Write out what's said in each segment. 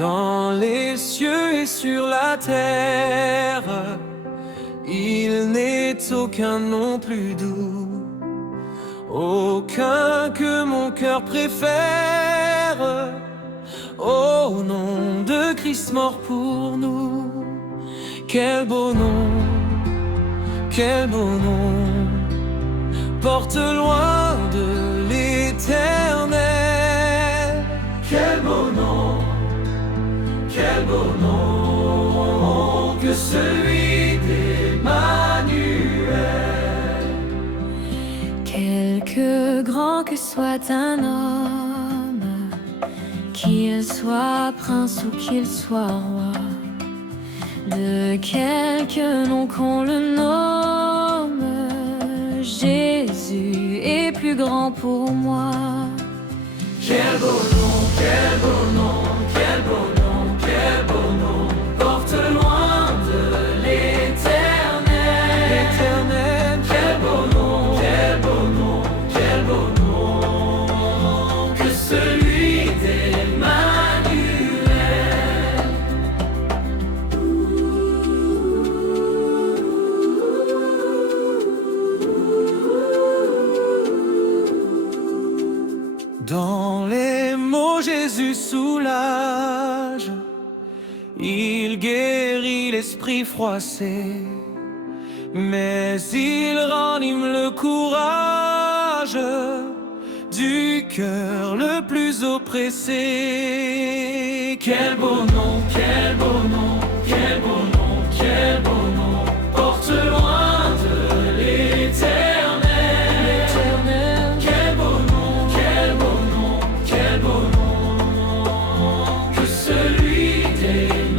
Dans les cieux et sur la terre, il n'est aucun nom plus doux, aucun que mon cœur préfère, au nom de Christ mort pour nous. Quel beau nom, quel beau nom, porte loin de l'éternel. Quel beau nom, quel beau nom que celui d'Emmanuel. Quelque grand que soit un homme, qu'il soit prince ou qu'il soit roi, de quelque nom qu'on le nomme, Jésus est plus grand pour moi. Quel beau nom, quel beau nom, quel beau nom, quel beau nom, porte loin de l'éternel. L'éternel, quel beau nom, quel beau nom, quel beau nom, que celui d'Emmanuel. Dans les mots Jésus soulage, il guérit l'esprit froissé, mais il ranime le courage du cœur le plus oppressé. Quel beau nom, quel beau nom, quel beau nom, quel beau nom, porte loin de l'éternel. L'éternel, quel beau nom, quel beau nom, quel beau nom, que celui d'Emmanuel.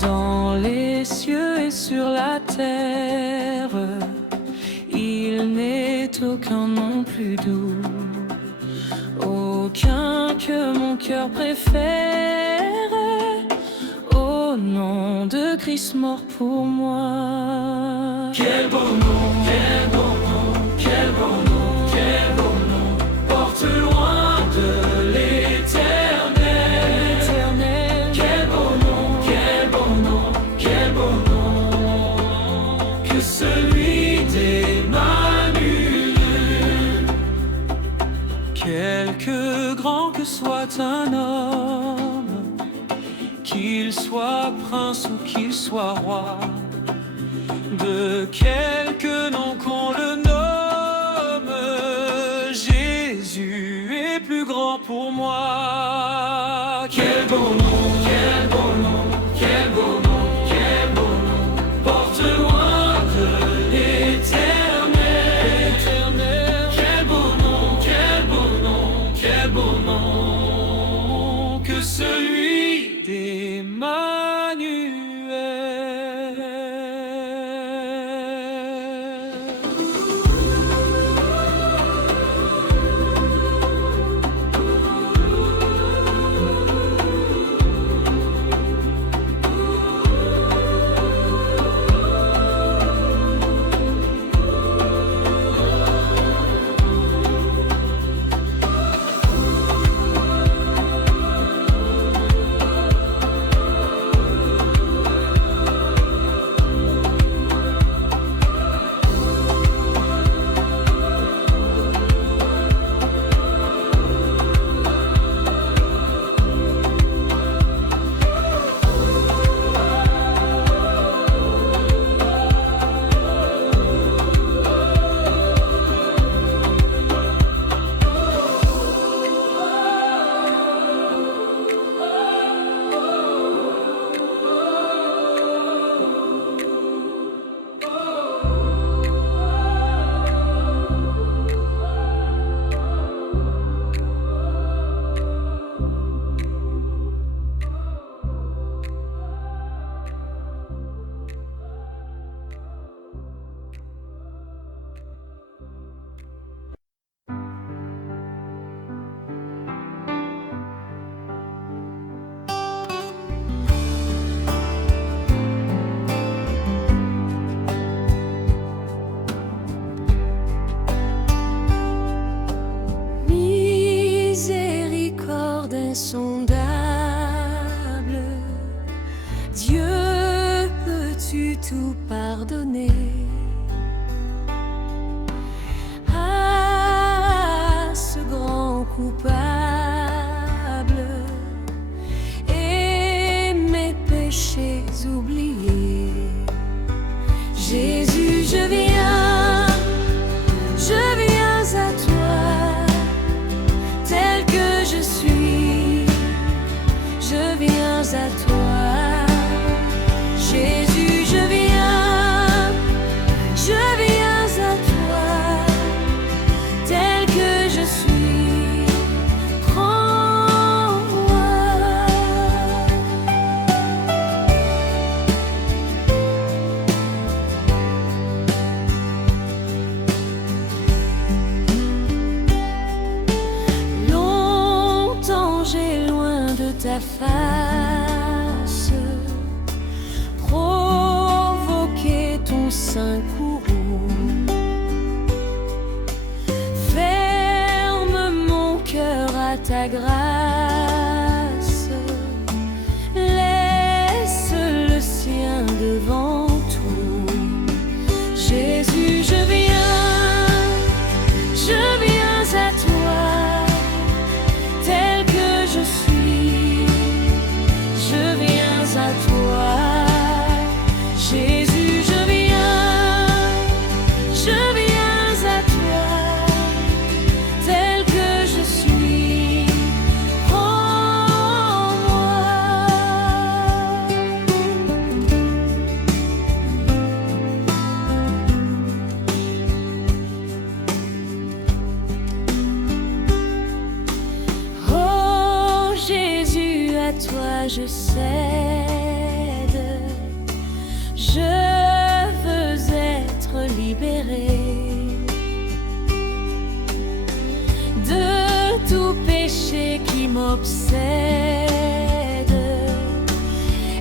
Dans les cieux et sur la terre, il n'est aucun nom plus doux, aucun que mon cœur préfère, au nom de Christ mort pour moi. Quel beau nom, quel beau nom, quel beau nom, quel beau nom, porte loin de l'éternel. L'éternel, Quel beau nom, quel beau nom, quel beau nom, que celui d'Emmanuel. Quelque grand que soit un homme, qu'il soit prince ou qu'il soit roi, de quelque nom qu'on le nomme, Jésus est plus grand pour moi. Quel beau nom, quel beau nom, quel beau nom, quel beau nom, porte loin de l'éternel. Quel beau nom, quel beau nom, quel beau nom, que celui d'Emmanuel. ta face, provoquer ton sein courroux. Ferme mon cœur à ta grâce, laisse le sien devant tout. Jésus, je viens à toi, tel que je suis, je viens à toi. Jésus, je viens à toi, tel que je suis, prends-moi. Oh Jésus, à toi je cède, je veux être libéré de tout péché qui m'obsède,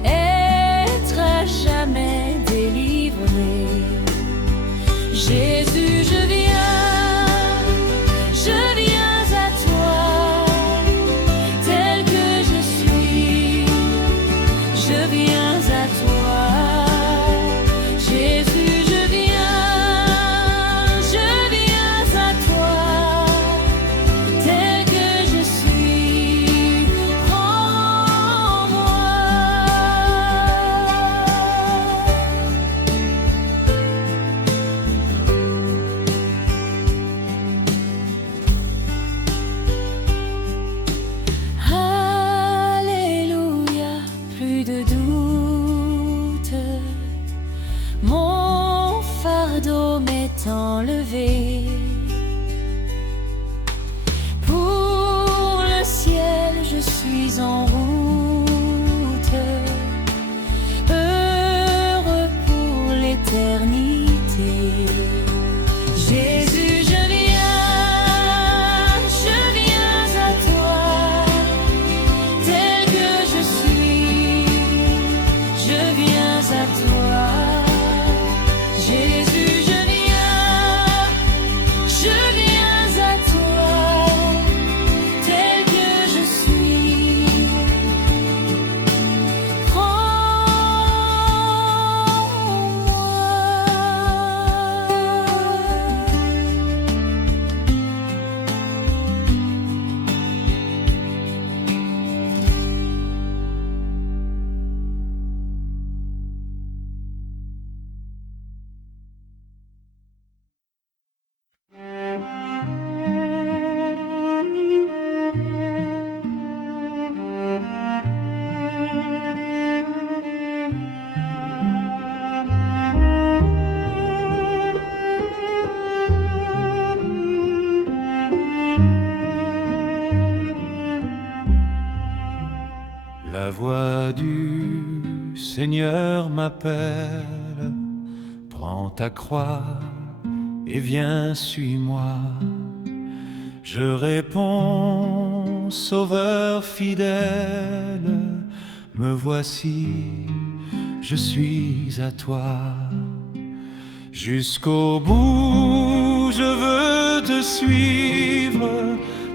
être à jamais délivré. Jésus, je viens à toi, tel que je suis, je viens à toi. Jésus, je viens à toi, tel que je suis, prends-moi. Alléluia, plus de doute, mon fardeau m'est enlevé. Pour le ciel, je suis en route, heureux pour l'éternité. Jésus, je viens à toi, tel que je suis, je viens à toi. Jésus, je viens à toi, tel que je suis, La voix du Seigneur m'appelle, prends ta croix et viens, suis-moi. Je réponds, Sauveur fidèle, me voici, je suis à toi. Jusqu'au bout, je veux te suivre,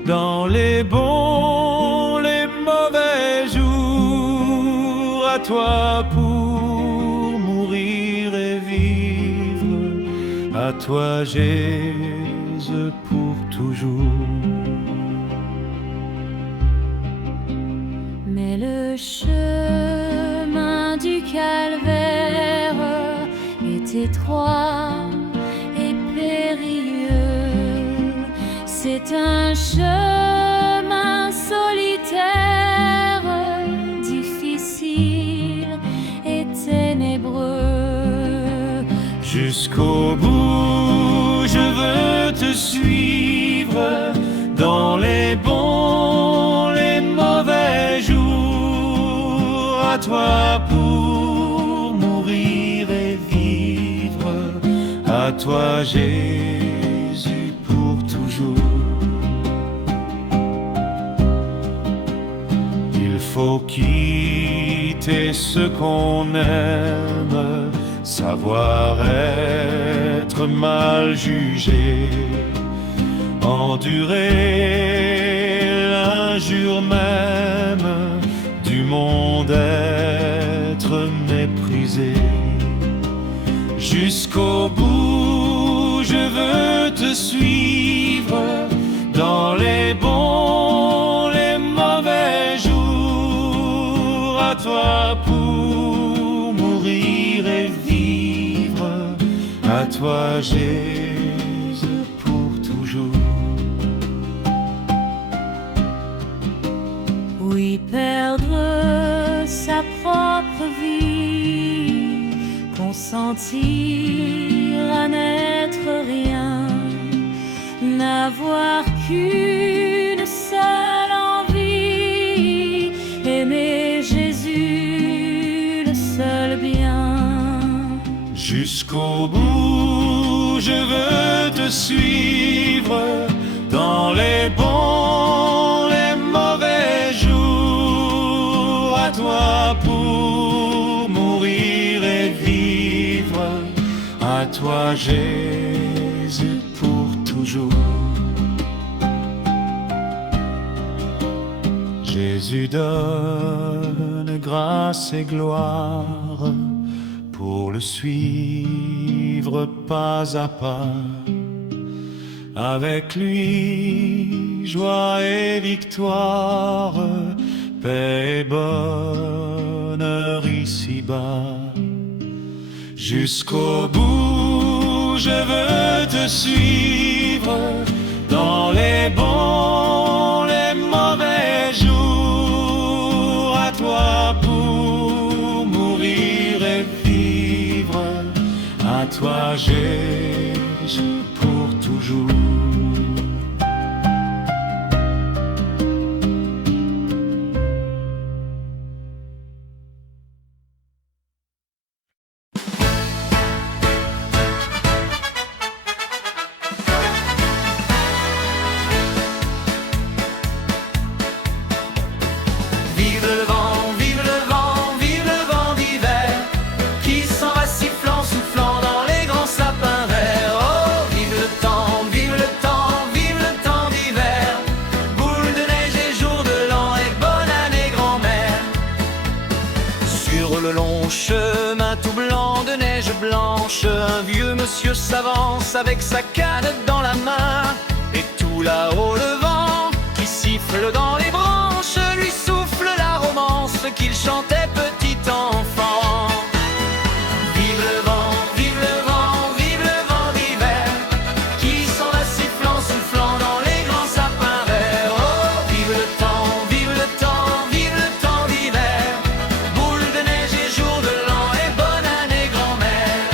dans les bons, les mauvais jours, à toi pour mourir et vivre, à toi Jésus pour toujours. mais le chemin du calvaire est étroit et périlleux. C'est un chemin solitaire, difficile et ténébreux. Jusqu'au bout, je veux te suivre, dans les bons, les mauvais jours, à toi pour mourir et vivre, à toi Jésus pour toujours. Il faut quitter ce qu'on aime, savoir être mal jugé, endurer l'injure même du monde, être méprisé. Jusqu'au bout, je veux te suivre dans les bons, les mauvais jours. À toi pour mourir et vivre, à toi Jésus pour toujours. Oui, perdre sa propre vie, consentir à n'être rien, n'avoir qu'une seule envie, aimer Jésus, le seul bien. Jusqu'au bout, je veux te suivre dans les bons, les mauvais jours. À toi pour mourir et vivre, à toi Jésus pour toujours. Jésus donne grâce et gloire, pour le suivre pas à pas. Avec lui, joie et victoire, paix et bonheur ici-bas. Jusqu'au bout, je veux te suivre dans les bons, les mauvais jours. À toi pour mourir et vivre, à toi Jésus pour toujours. Vive le vent, vive le vent, vive le vent d'hiver, qui s'en va sifflant, soufflant dans les grands sapins verts. Oh, vive le temps, vive le temps, vive le temps d'hiver, boule de neige et jour de l'an et bonne année grand-mère. Sur le long chemin tout blanc de neige blanche, un vieux monsieur s'avance avec sa canne dans la main, et tout là-haut le vent qui siffle dans les branches lui souffle la romance qu'il chantait petit enfant. Vive le vent, vive le vent, vive le vent d'hiver, qui s'en va sifflant, soufflant dans les grands sapins verts. Oh, vive le temps, vive le temps, vive le temps d'hiver, boule de neige et jour de l'an et bonne année grand-mère.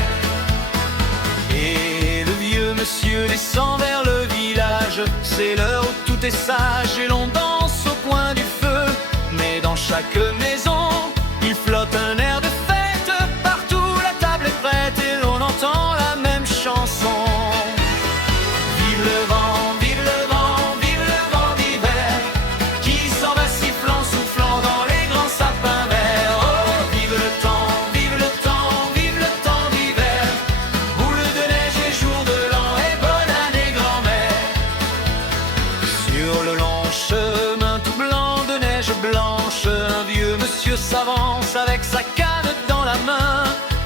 Et le vieux monsieur descend vers le village, c'est l'heure où tout est sage et l'on danse au coin du feu. Mais dans chaque maison, il flotte un air de fête, partout la table est prête et l'on entend la même chanson. Vive le vent, vive le vent, vive le vent d'hiver, qui s'en va sifflant, soufflant dans les grands sapins verts. Oh, vive le temps, vive le temps, vive le temps d'hiver, boule de neige et jour de l'an et bonne année grand-mère. Sur le long chemin tout blanc de neige blanche, un vieux monsieur s'avance avec sa canne dans la main,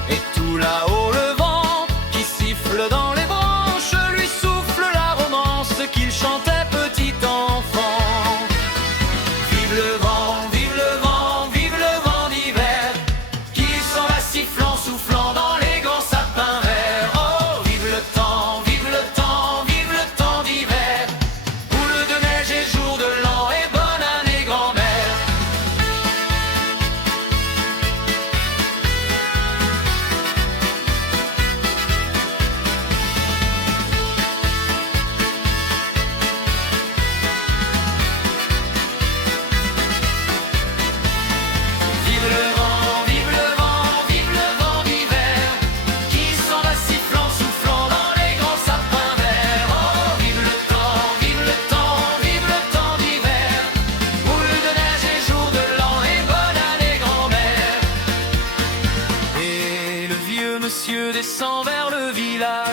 et tout là-haut le vent qui siffle dans les branches lui souffle la romance qu'il chantait petit enfant. Vive le vent, vive le vent, vive le vent d'hiver, qui s'en va sifflant, soufflant dans les grands sapins verts. Oh, vive le temps, vive le temps, vive le temps d'hiver, boule de neige et jour de l'an et bonne année grand-mère.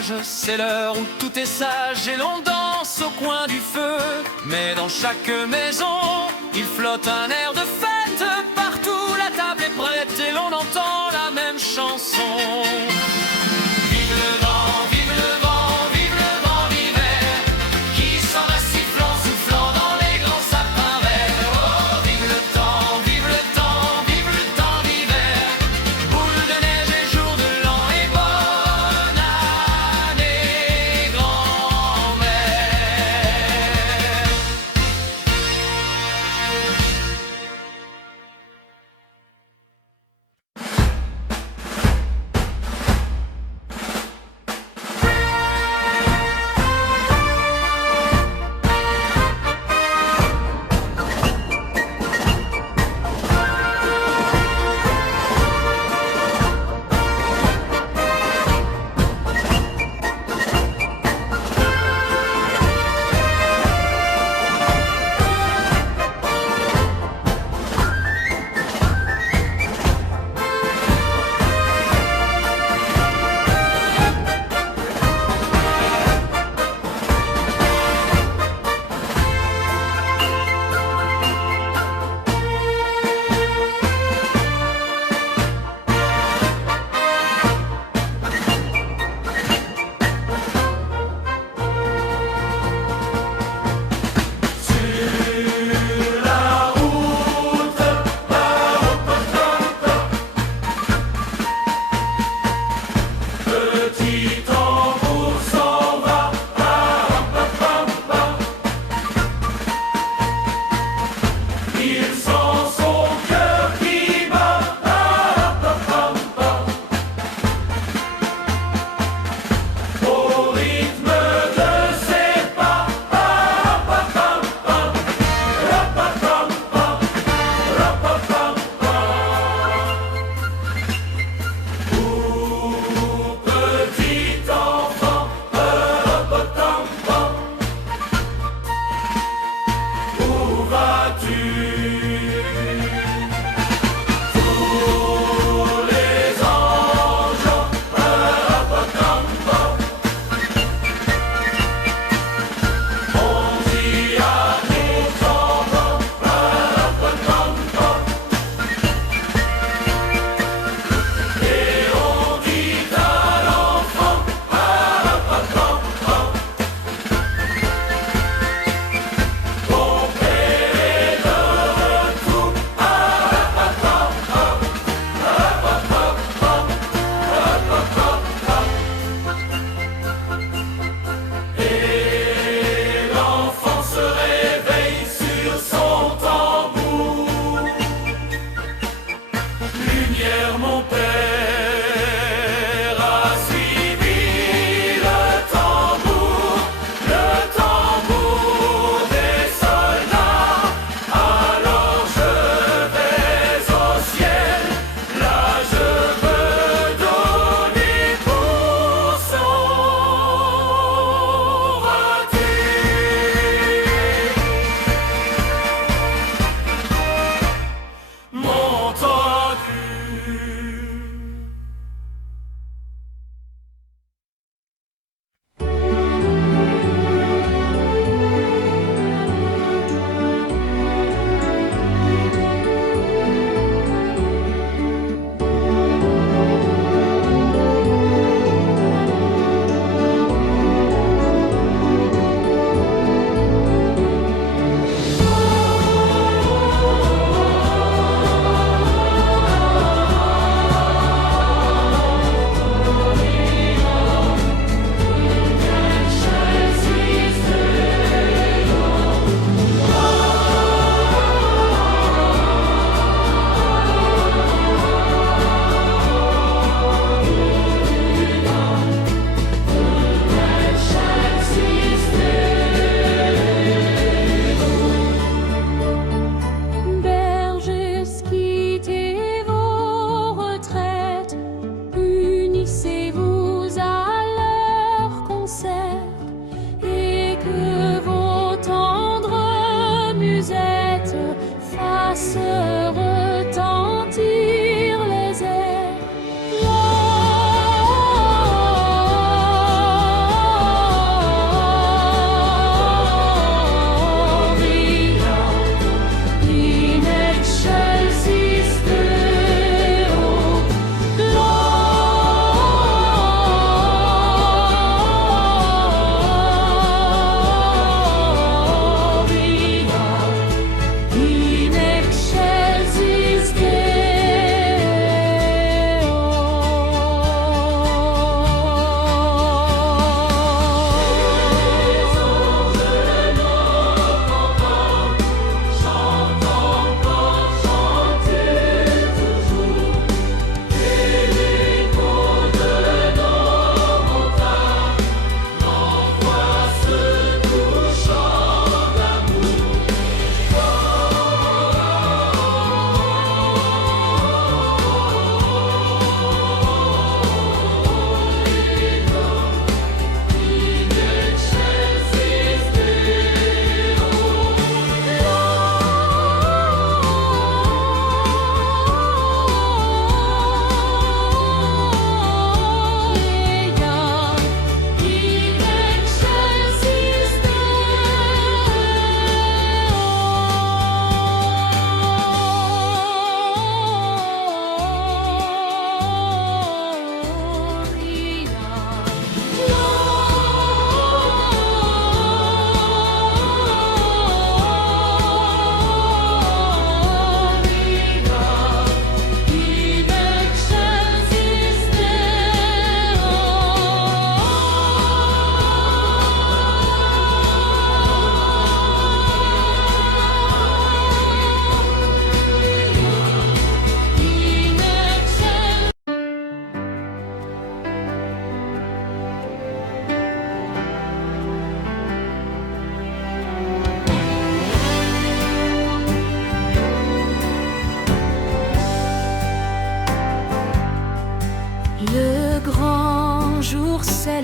village, c'est l'heure où tout est sage et l'on danse au coin du feu. Mais dans chaque maison, il flotte un air de fête. Partout, la table est prête et l'on entend la même chanson. Vive le vent, vive le vent, vive le vent d'hiver, qui s'en va sifflant, soufflant dans les grands sapins verts. Oh, vive le temps, vive le temps, vive le temps d'hiver, boule de neige et jour de l'an et bonne année, grand-mère.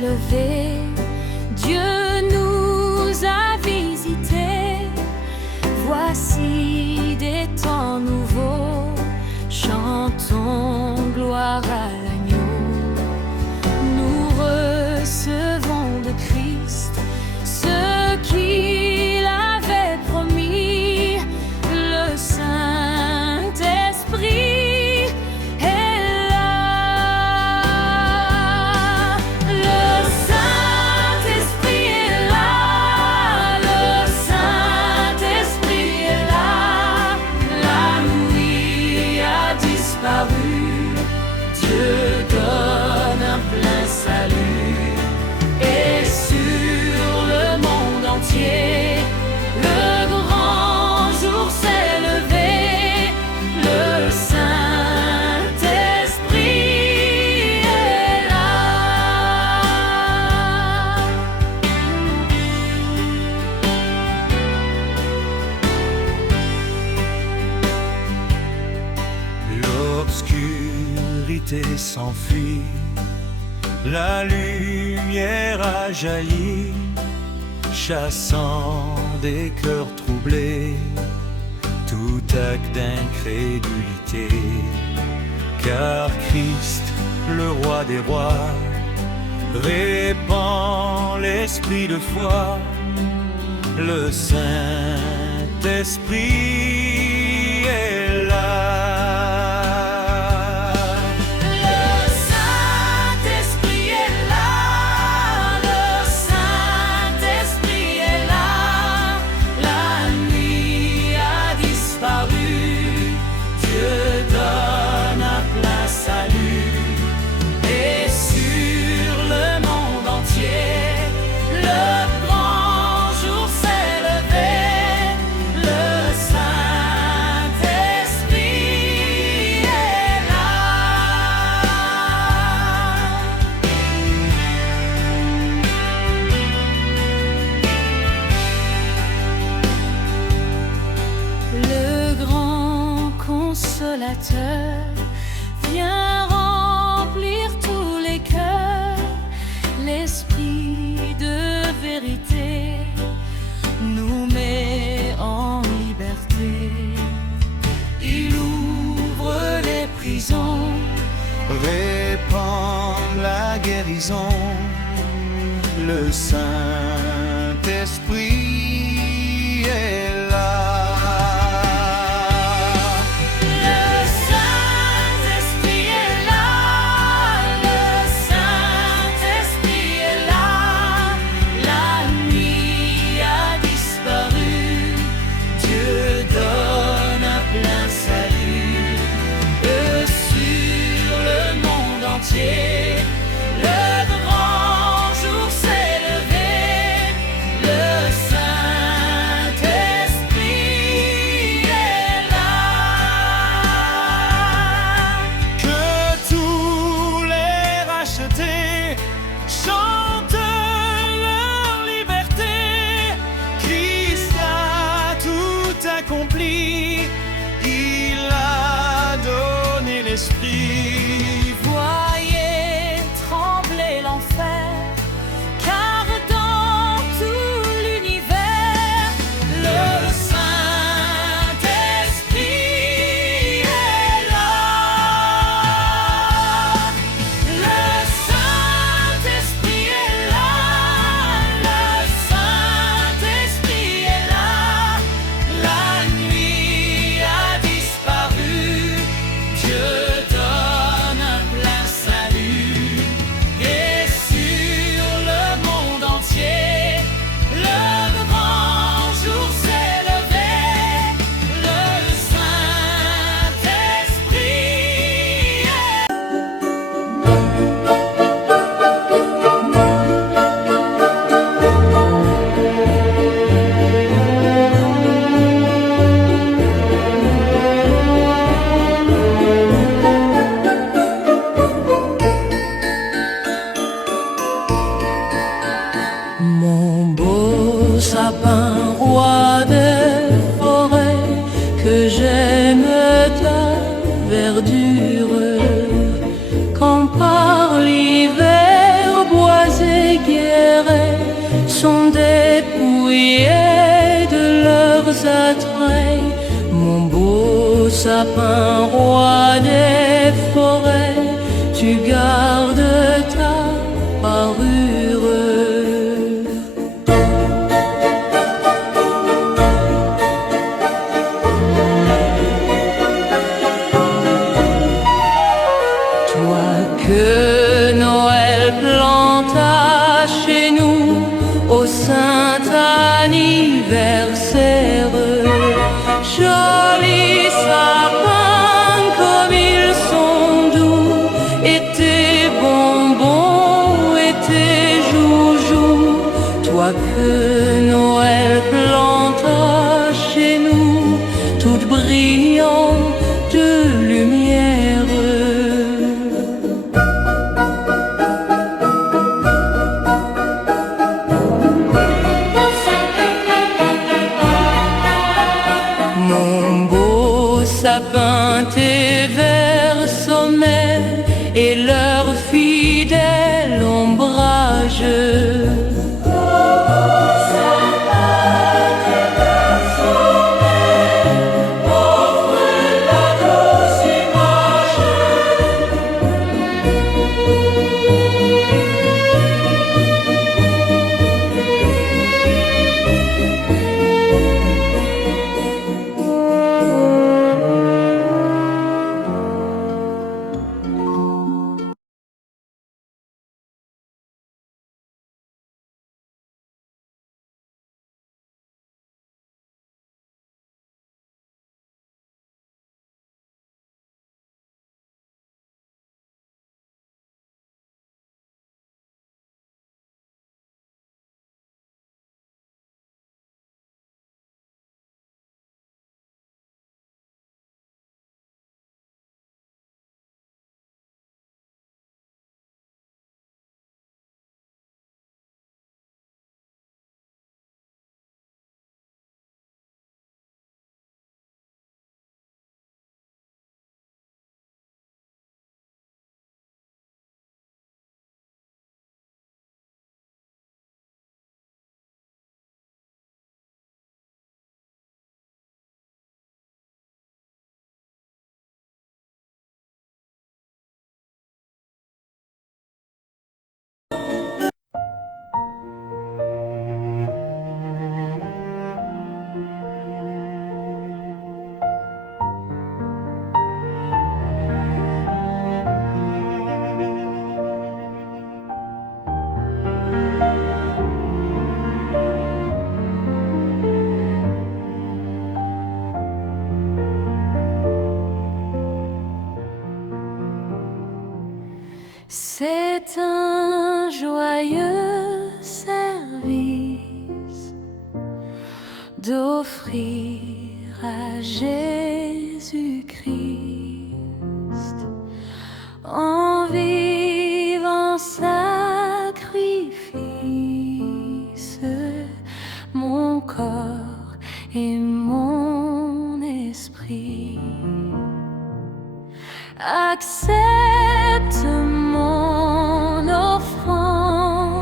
levé, Dieu nous a visités. Voici des temps nouveaux, chantons gloire à l'agneau. Nous recevons de Christ ce qu'il avait promis, le Saint-Esprit est là. Le Saint-Esprit est là, le Saint-Esprit est là. La nuit a disparu, Dieu donne un plein salut. Et sur le monde entier, le grand jour s'est levé. Le Saint-Esprit est là. L'obscurité s'enfuit, la lumière a jailli, chassant des cœurs troublés tout acte d'incrédulité. Car Christ, le roi des rois, répand l'esprit de foi. Le Saint-Esprit est là. Le Saint-Esprit est là, le Saint-Esprit est là. La nuit a disparu, Dieu donne un plein salut. Et sur le monde entier, le grand jour s'est levé. Le Saint-Esprit est là. Le grand consolateur vient remplir tous les cœurs. L'esprit de vérité nous met en liberté. Il ouvre les prisons, Répand la guérison, le Saint-Esprit est là. le Saint-Esprit est là, le Saint-Esprit est là. La nuit a disparu, Dieu donne un plein salut. Sur le monde entier, le grand jour s'est levé. attraits, mon beau sapin roi des forêts, tu gardes ta parure. Toi que Noël planta chez nous au saint anniversaire, jolis sapins comme ils sont doux, et tes bonbons et tes joujoux. Toi que Noël planta chez nous, toute brillante de lumière. Mon beau sapin, tes verts sommets et leur fidèle ombrage. C'est un joyeux service d'offrir à Jésus-Christ en vivant sacrifice mon corps et mon esprit. Accepte mon offrande,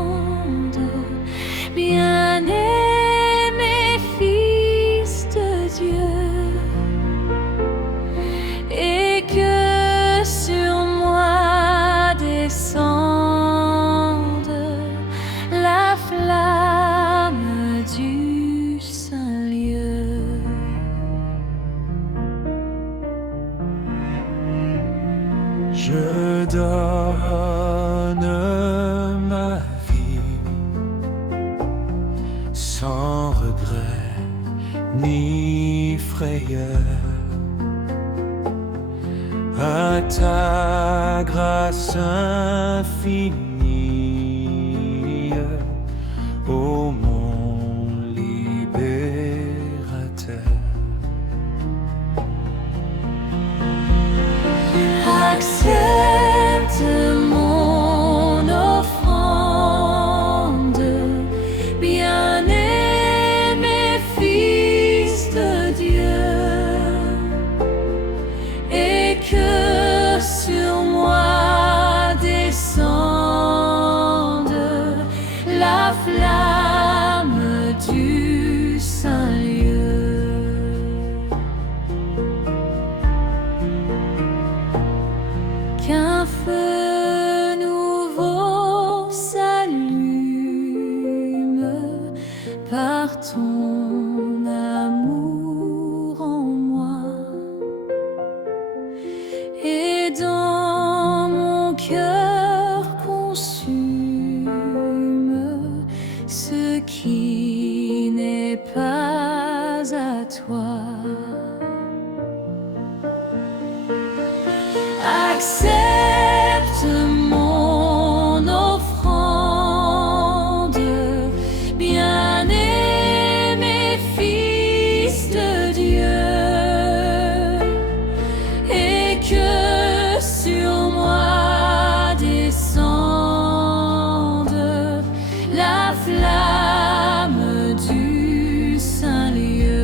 bien-aimé Fils de Dieu, et que sur moi descende la flamme du Saint-Lieu. Je donne ma vie sans regret ni frayeur à ta grâce infinie, ô mon libérateur. Accepte mon offrande, bien-aimé Fils de Dieu, et que sur moi descende toi. Accepte mon offrande, bien-aimé Fils de Dieu, et que sur moi descende la flamme du Saint-Lieu.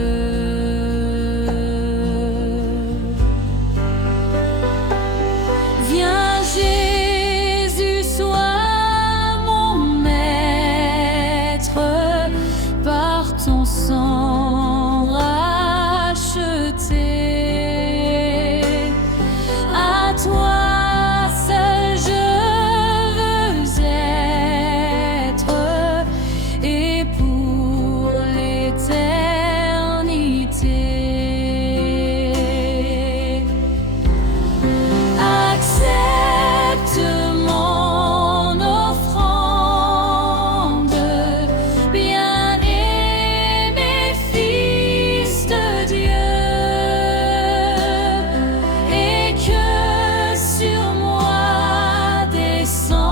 Viens Jésus, sois mon maître, par ton sang racheté. À toi seul je veux être, et pour l'éternité. Accepte mon offrande, bien-aimé Fils de Dieu, et que sur moi descende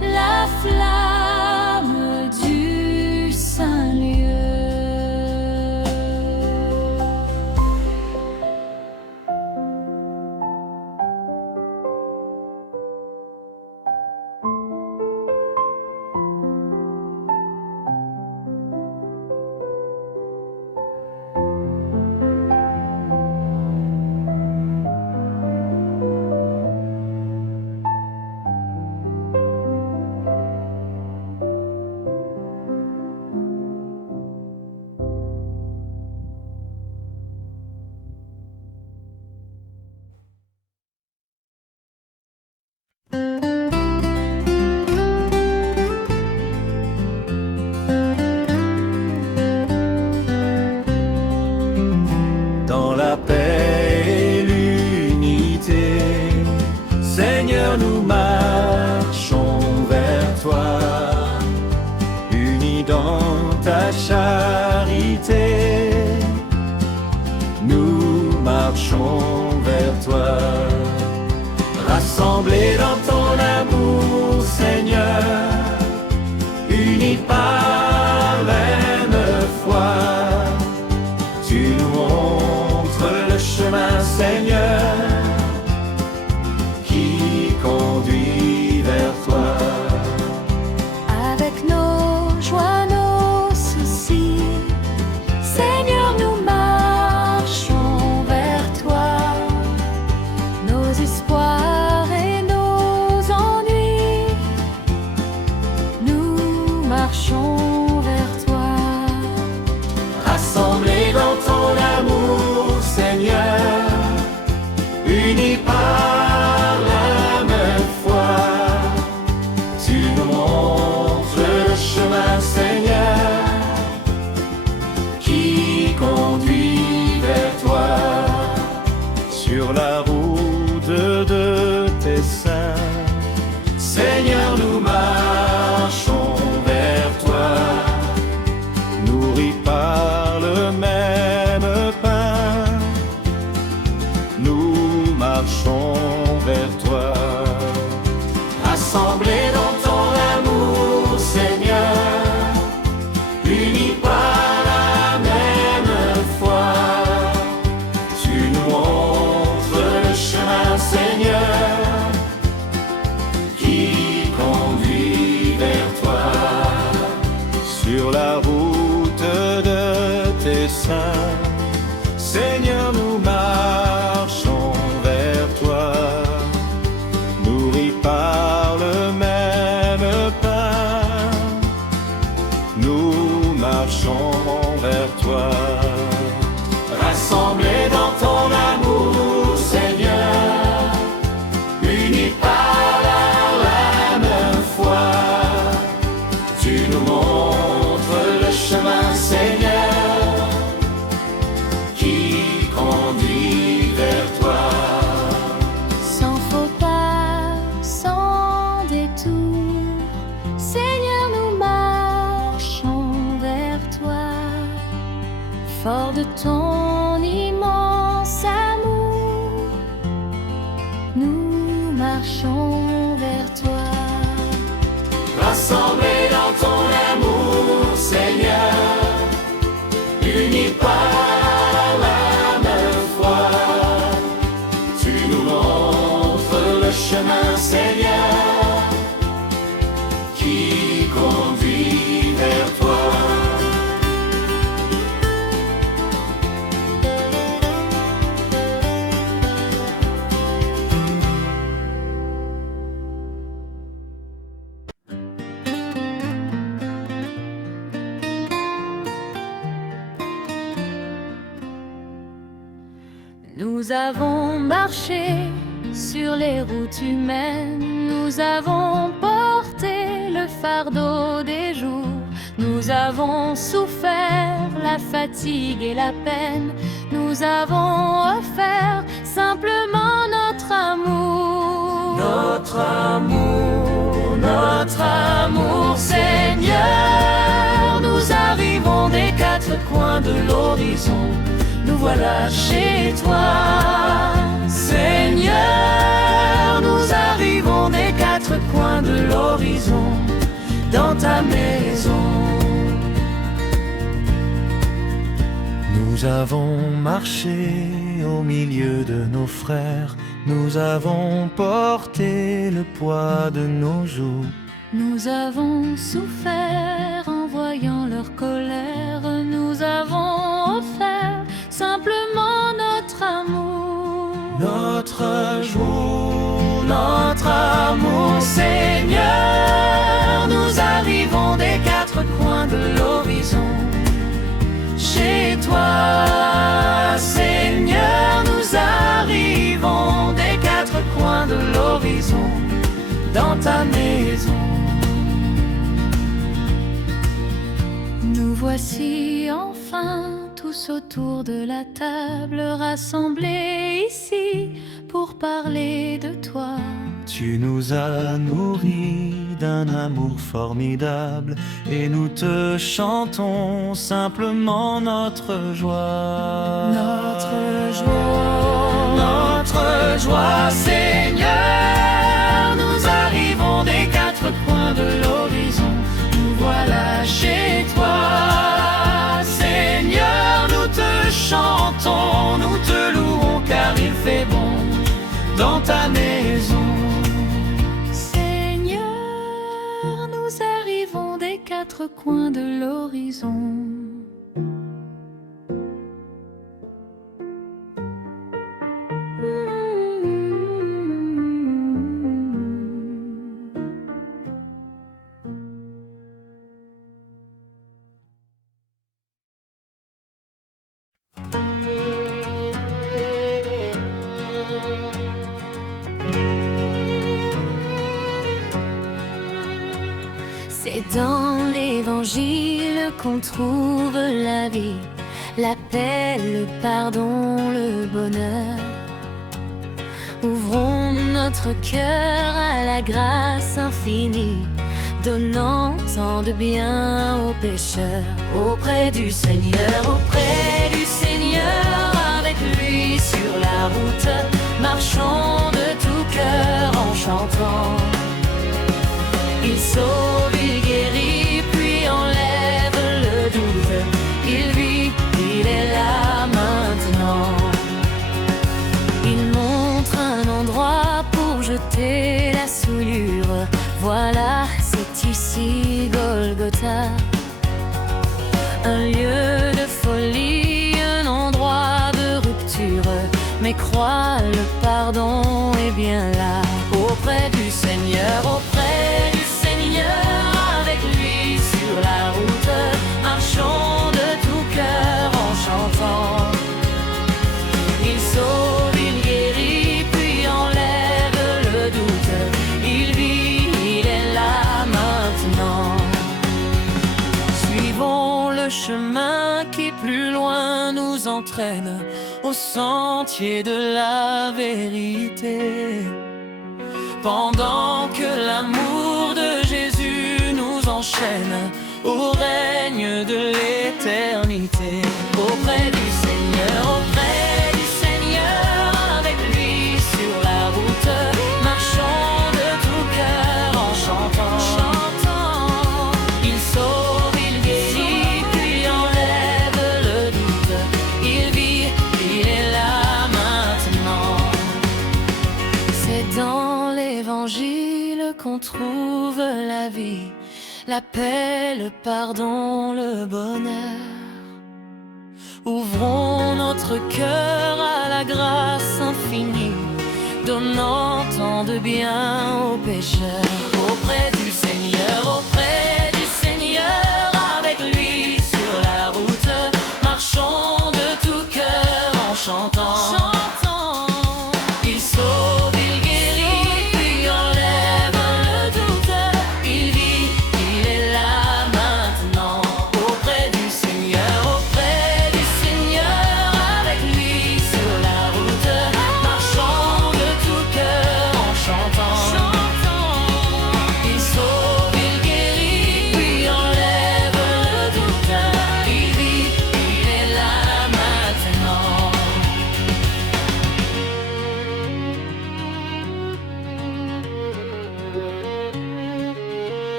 la flamme du Saint-Lieu. Dans la paix et l'unité, Seigneur, nous marchons vers toi, unis dans ta charité. Nous marchons vers toi, rassemblés dans ton amour, Seigneur, unis par la même foi. Tu nous montres le chemin, Seigneur, qui conduit vers toi. Avec nos joies, nos soucis, Seigneur, nous marchons vers toi. Nos espoirs et nos ennuis, nous marchons vers toi. Rassemblés dans ton amour, Seigneur, unis par la même foi. Tu nous montres le chemin, Seigneur, qui conduit vers toi. Sur la route de tes saints, Seigneur, nous marchons vers toi, nourris par le même pain. Nous marchons vers toi, rassemblés dans ton amour, Seigneur, unis par la même foi. Tu nous montres le chemin, Seigneur, qui conduit vers toi. Sur la route de tes saints, Seigneur, nous marchons vers toi, nourris par le même pain. Nous marchons vers toi, rassemblés dans ton amour, Seigneur, unis par la même foi. Tu nous montres le chemin, Seigneur, qui conduit vers toi. Sans faux pas, sans détour, Seigneur, nous marchons vers toi. fort de ton immense amour, nous marchons vers toi. Rassemblés dans ton amour, Seigneur, unis par la même foi, tu nous montres le chemin, Seigneur, qui conduit vers toi. Nous avons marché sur les routes humaines, nous avons porté le fardeau des jours, nous avons souffert la fatigue et la peine, nous avons offert simplement notre amour. Notre amour, Seigneur, nous arrivons des quatre coins de l'horizon. Nous voilà chez toi, Seigneur, nous arrivons des quatre coins de l'horizon, dans ta maison. Nous avons marché au milieu de nos frères, nous avons porté le poids de nos jours. Nous avons souffert en voyant leur colère, nous avons offert simplement notre amour. Notre amour, Seigneur, nous arrivons des quatre coins de l'horizon. Chez toi, Seigneur, nous arrivons des quatre coins de l'horizon, dans ta maison. Nous voici enfin tous autour de la table, rassemblés ici pour parler de toi. Tu nous as nourris d'un amour formidable et nous te chantons simplement notre joie. Notre joie, Seigneur, nous arrivons des quatre coins de l'horizon. Nous voilà chez toi, Seigneur, nous te chantons, nous te louons car il fait bon dans ta maison. Seigneur, nous arrivons des quatre coins de l'horizon. C'est dans l'évangile qu'on trouve la vie, la paix, le pardon, le bonheur. Ouvrons notre cœur à la grâce infinie, donnant tant de bien aux pécheurs. Auprès du Seigneur, avec lui sur la route, marchons de tout cœur en chantant. Il sauve, il guérit, puis enlève le doute. Il vit, il est là maintenant. Il montre un endroit pour jeter la souillure. Voilà, c'est ici Golgotha. Un lieu de folie, un endroit de rupture. Mais crois, le pardon est bien là. Auprès du Seigneur, avec lui sur la route, marchons de tout cœur en chantant. Il sauve, il guérit, puis enlève le doute. Il vit, il est là maintenant. Suivons le chemin qui plus loin nous entraîne au sentier de la vérité. Pendant que l'amour de Jésus nous enchaîne au règne de l'éternité. Auprès qu'on trouve la vie, la paix, le pardon, le bonheur. Ouvrons notre cœur à la grâce infinie, donnant tant de bien aux pécheurs. Auprès du Seigneur, avec lui sur la route, marchons de tout cœur en chantant. Il sauve, il guérit, puis enlève le doute. Il vit, il est là maintenant. Auprès du Seigneur, avec lui sur la route, marchons de tout cœur en chantant. Il sauve, il guérit, puis enlève le doute. Il vit, il est là maintenant.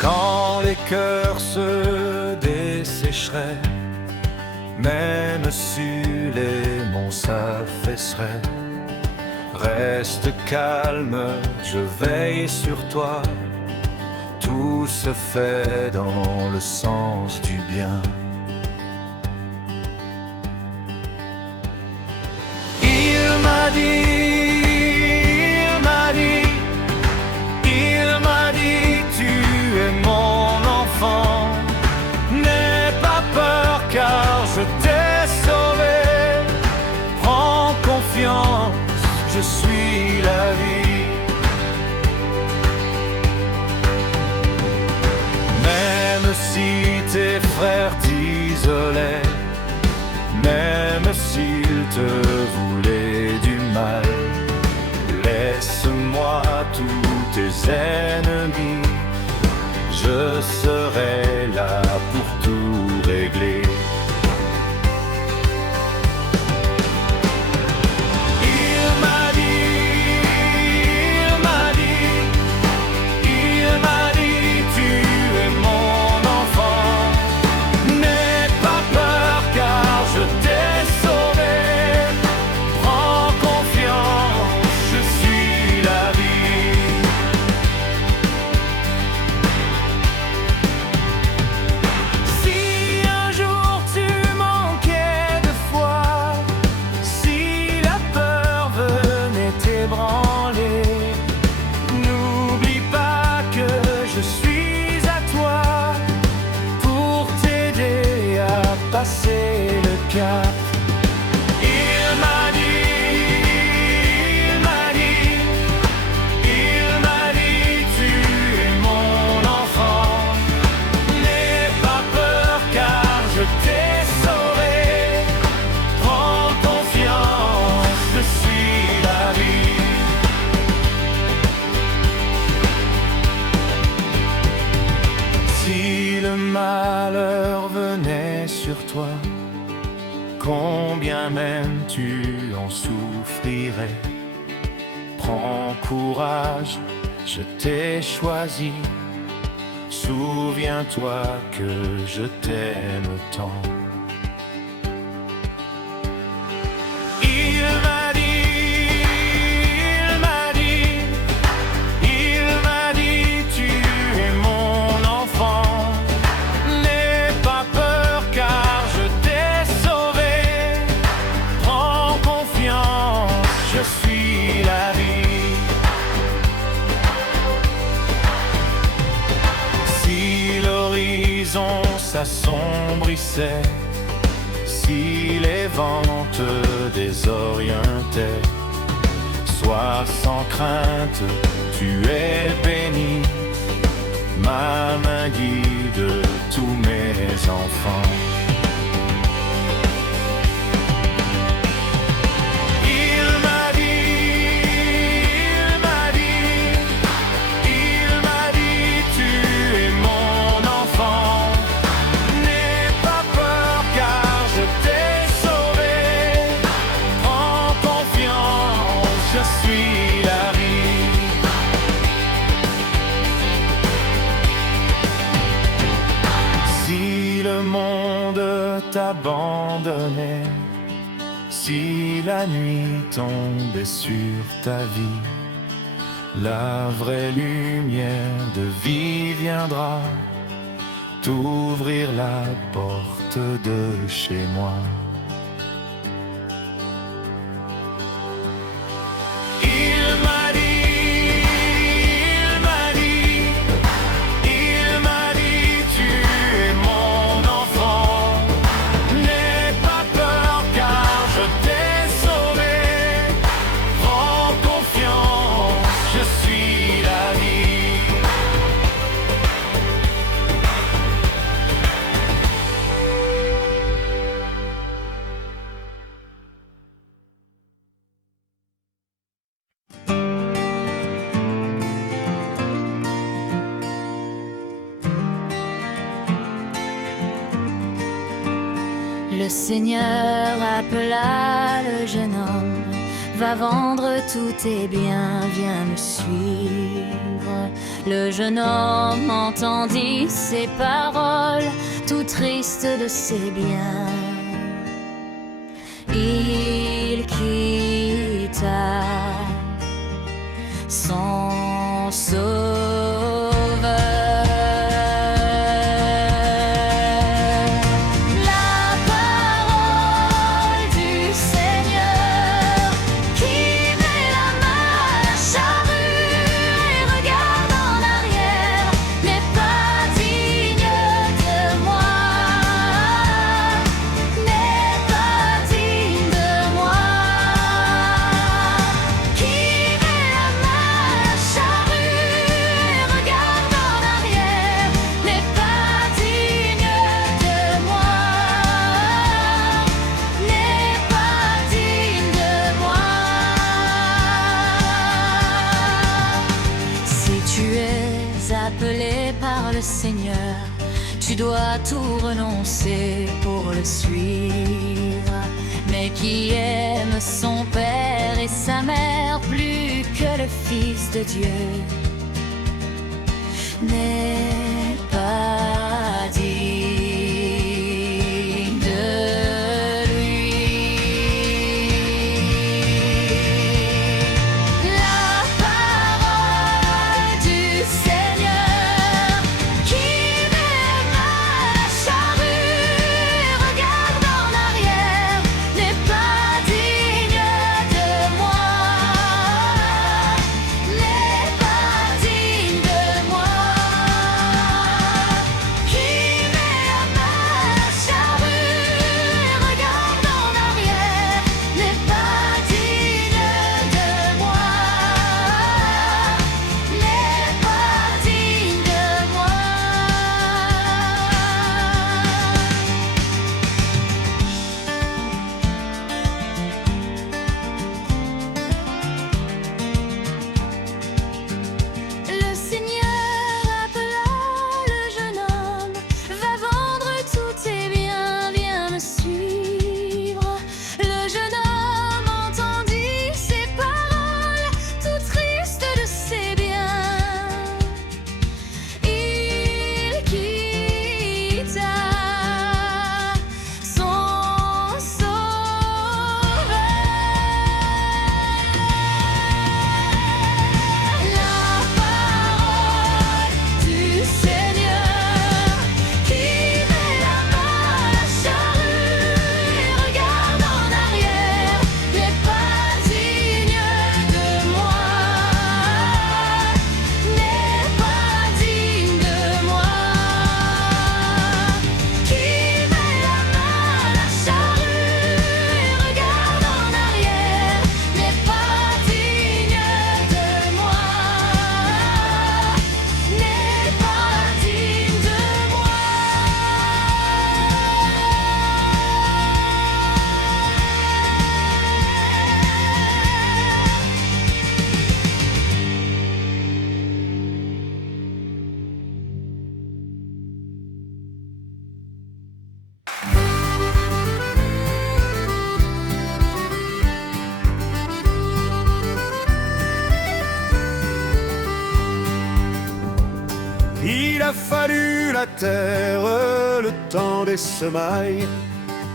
Quand les cœurs se dessécheraient, même si les monts s'affaisseraient, reste calme, je veille sur toi. Tout se fait dans le sens du bien. Il m'a dit, tu es mon enfant. N'aie pas peur car je t'ai sauvé. Prends confiance, je suis la vie. Même si tes frères t'isolaient, même s'ils te voulaient du mal, laisse-moi tous tes ennemis. Je serai là pour tout régler. Il m'a dit, tu es mon enfant. N'aie pas peur car je t'ai sauvé. Prends confiance, je suis la vie. Si un jour tu manquais de foi, si la peur venait t'ébranler, n'oublie pas que je suis à toi pour t'aider à passer le cap. Il m'a dit, tu es mon enfant. N'aie pas peur car je t'ai sauvé. Prends confiance, je suis la vie. Si le malheur venait sur toi, combien même tu en souffrirais, prends courage, je t'ai choisi. Souviens-toi que je t'aime tant. Il m'a dit, tu es mon enfant. N'aie pas peur car je t'ai sauvé. Prends confiance, je suis la vie. Si l'horizon s'assombrissait, si les vents te désorientaient, sois sans crainte, tu es béni. Ma main guide tous mes enfants. Il m'a dit, tu es mon enfant. N'aie pas peur car je t'ai sauvé. Prends confiance, je suis la vie. si la nuit tombait sur ta vie, la vraie lumière de vie viendra t'ouvrir la porte de chez moi. Le Seigneur appela le jeune homme, va vendre tous tes biens, viens me suivre. Le jeune homme entendit ces paroles, tout triste de ses biens. Il quitta son sauveur. Appelé par le Seigneur, tu dois tout renoncer pour le suivre. Mais qui aime son père et sa mère plus que le Fils de Dieu n'est pas digne de lui. La parole du Seigneur qui met ma charrue et regarde en arrière n'est pas digne de moi, n'est pas digne de moi. Qui met ma charrue et regarde en arrière n'est pas digne de moi, n'est pas digne de moi. Le Seigneur appela le jeune homme, va vendre tous tes biens, viens me suivre. Le jeune homme entendit ces paroles, tout triste de ses biens. Il quitta son sauveur. La parole du Seigneur qui met la main à la charrue et regarde en arrière n'est pas digne de moi, n'est pas digne de moi. Qui met la main à la charrue et regarde en arrière n'est pas digne de moi, n'est pas digne de moi. Il a fallu la terre, le temps des semailles.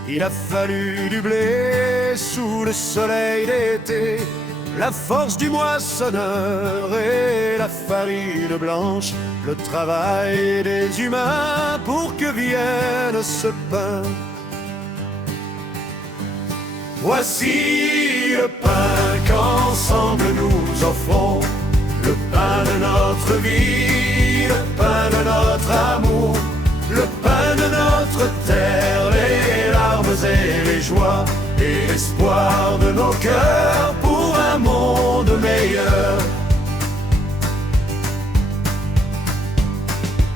Il a fallu du blé, blé sous le soleil d'été, la force du moissonneur et la farine blanche, le travail des humains pour que vienne ce pain. Voici le pain qu'ensemble nous offrons, le pain de notre vie, le pain de notre amour, le pain de notre terre, les larmes et les joies, et l'espoir de nos cœurs pour un monde meilleur.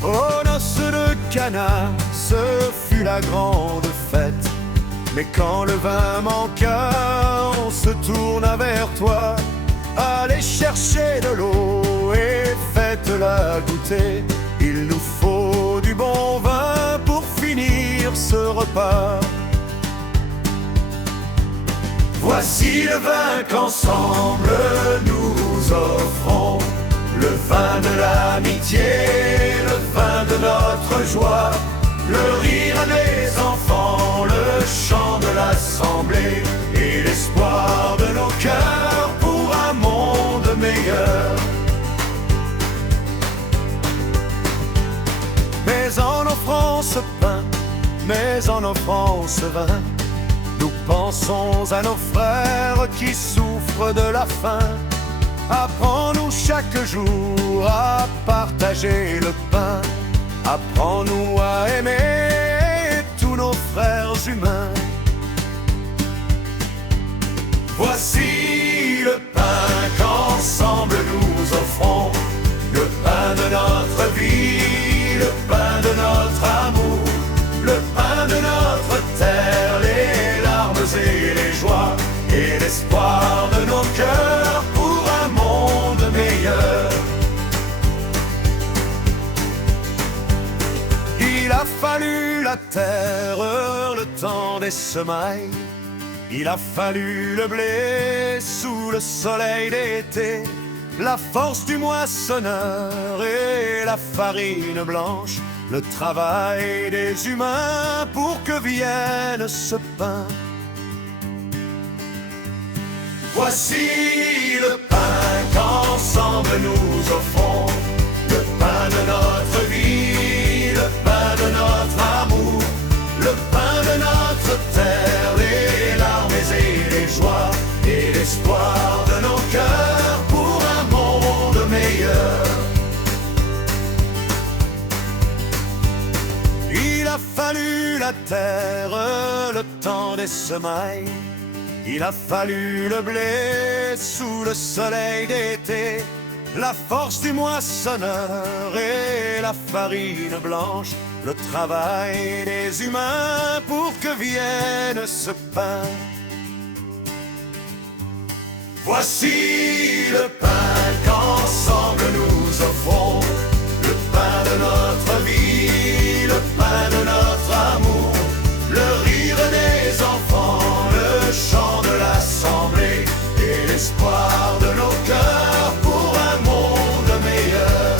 Aux noces de Cana, ce fut la grande fête. Mais quand le vin manqua, on se tourna vers toi. Allez chercher de l'eau et faites-la goûter. Il nous faut du bon vin pour finir ce repas. Voici le vin qu'ensemble nous offrons, le vin de l'amitié, le vin de notre joie, le rire des enfants, le chant de l'assemblée et l'espoir de nos cœurs pour un monde meilleur. Mais en offrant ce pain, mais en offrant ce vin, nous pensons à nos frères qui souffrent de la faim. Apprends-nous chaque jour à partager le pain. Apprends-nous à aimer tous nos frères humains. Voici le pain qu'ensemble nous offrons, le pain de notre vie, le pain de notre amour, le pain de notre terre, les larmes et les joies, et l'espoir de nos cœurs pour un monde meilleur. Il a fallu la terre, le temps des semailles. Il a fallu le blé sous le soleil d'été, la force du moissonneur et la farine blanche, le travail des humains pour que vienne ce pain. Voici le pain qu'ensemble nous offrons, le pain de notre vie, le pain de notre amour, le pain de notre terre, les larmes et les joies, et l'espoir de nos cœurs pour un monde meilleur. Il a fallu la terre, le temps des semailles. Il a fallu le blé sous le soleil d'été, la force du moissonneur et la farine blanche, le travail des humains pour que vienne ce pain. Voici le pain qu'ensemble nous offrons, le pain de notre vie, le pain de notre amour, le rire des enfants, le chant de l'assemblée et l'espoir de nos cœurs pour un monde meilleur.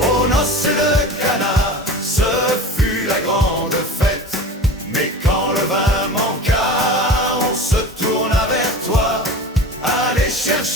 Aux noces de Cana, ce fut la grande fête. Mais quand le vin manqua, on se tourna vers toi. Allez chercher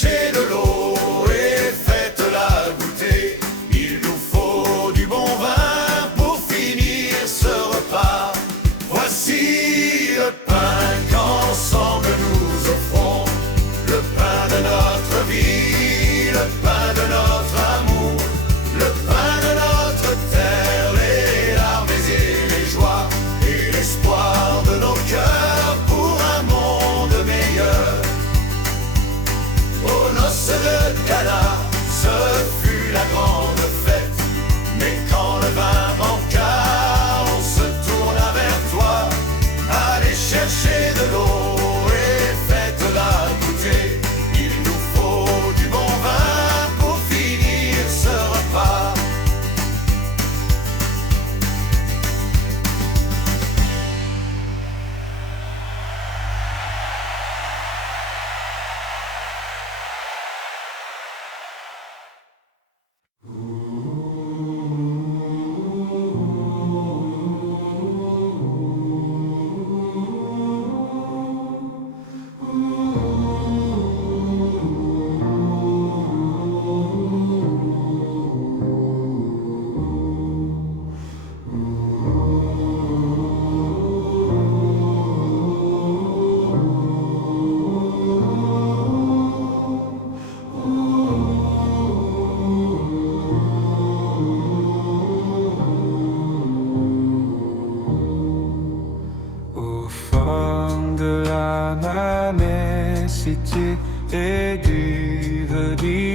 la nécessité et du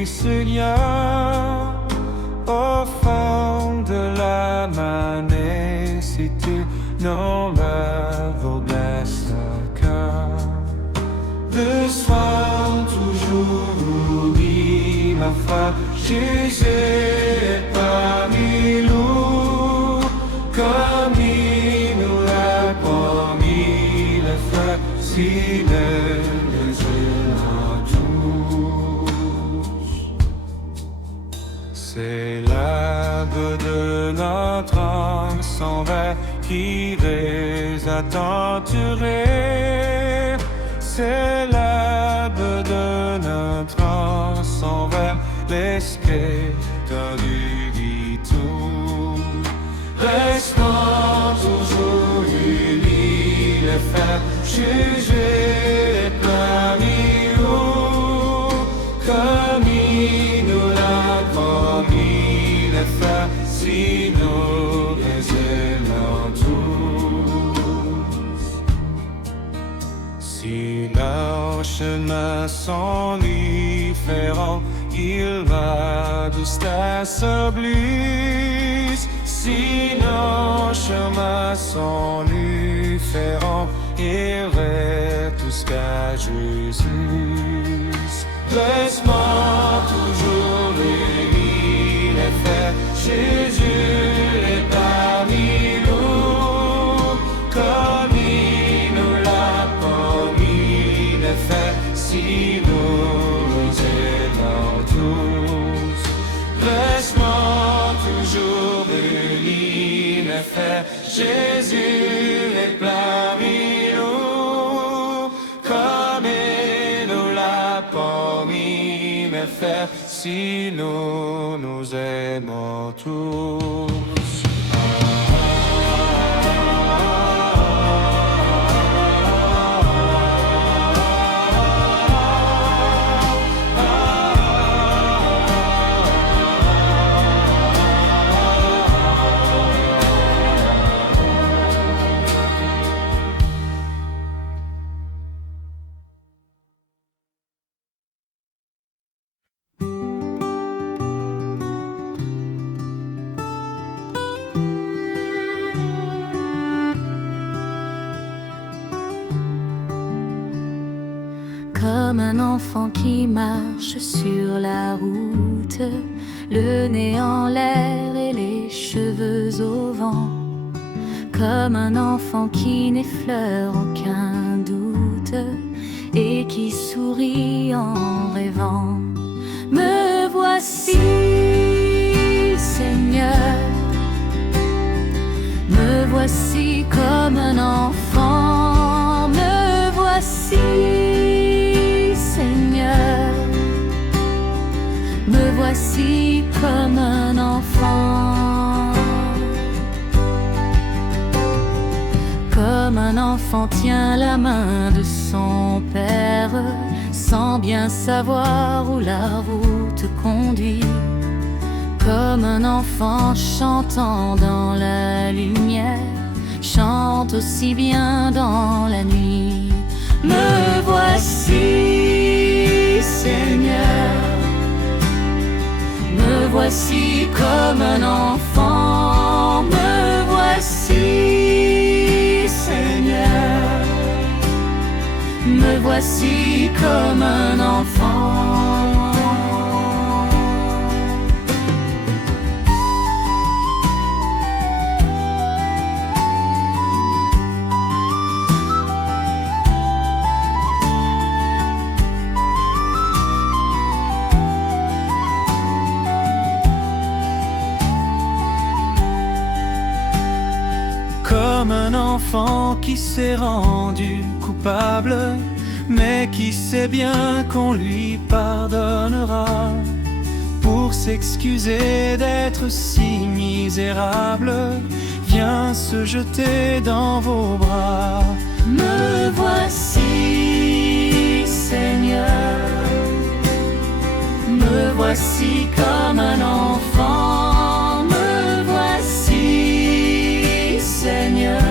ce lien au fond de la nécessité non la blesse cœur. Le soir toujours oublie ma foi, Jésus est parmi nous, comme il nous l'a promis, le frère, si le c'est l'âme de notre âme sans verre qui les attenterait. C'est l'âme de notre âme sans verre, l'esprit du tout. Restons toujours unis, les frères, Jésus est parmi nous, comme il nous l'a promis, les frères, si nous les aimons tous. Si leurs chemins sont différents, il va tous s'assombrir. Si nos chemins sont différents, il va tous qu'à Jésus. Laisse-moi toujours unis, les frères, Jésus est parmi nous, comme il nous l'a promis, les frères, si nous aimons tous. Laisse-moi toujours unis, les frères, Jésus est parmi nous, comme il nous l'a promis, mes frères, si nous aimons tous. Comme un enfant qui marche sur la route, le nez en l'air et les cheveux au vent. Comme un enfant qui n'effleure aucun doute et qui sourit en rêvant. Me voici, Seigneur, me voici comme un enfant, me voici, Seigneur, me voici comme un enfant. Comme un enfant tient la main de son père, sans bien savoir où la route conduit. Comme un enfant chantant dans la lumière, chante aussi bien dans la nuit. Me voici, Seigneur, me voici comme un enfant, me voici, Seigneur, me voici comme un enfant. Comme un enfant qui s'est rendu coupable, mais qui sait bien qu'on lui pardonnera. Pour s'excuser d'être si misérable, vient se jeter dans vos bras. Me voici, Seigneur, me voici comme un enfant, me voici, Seigneur,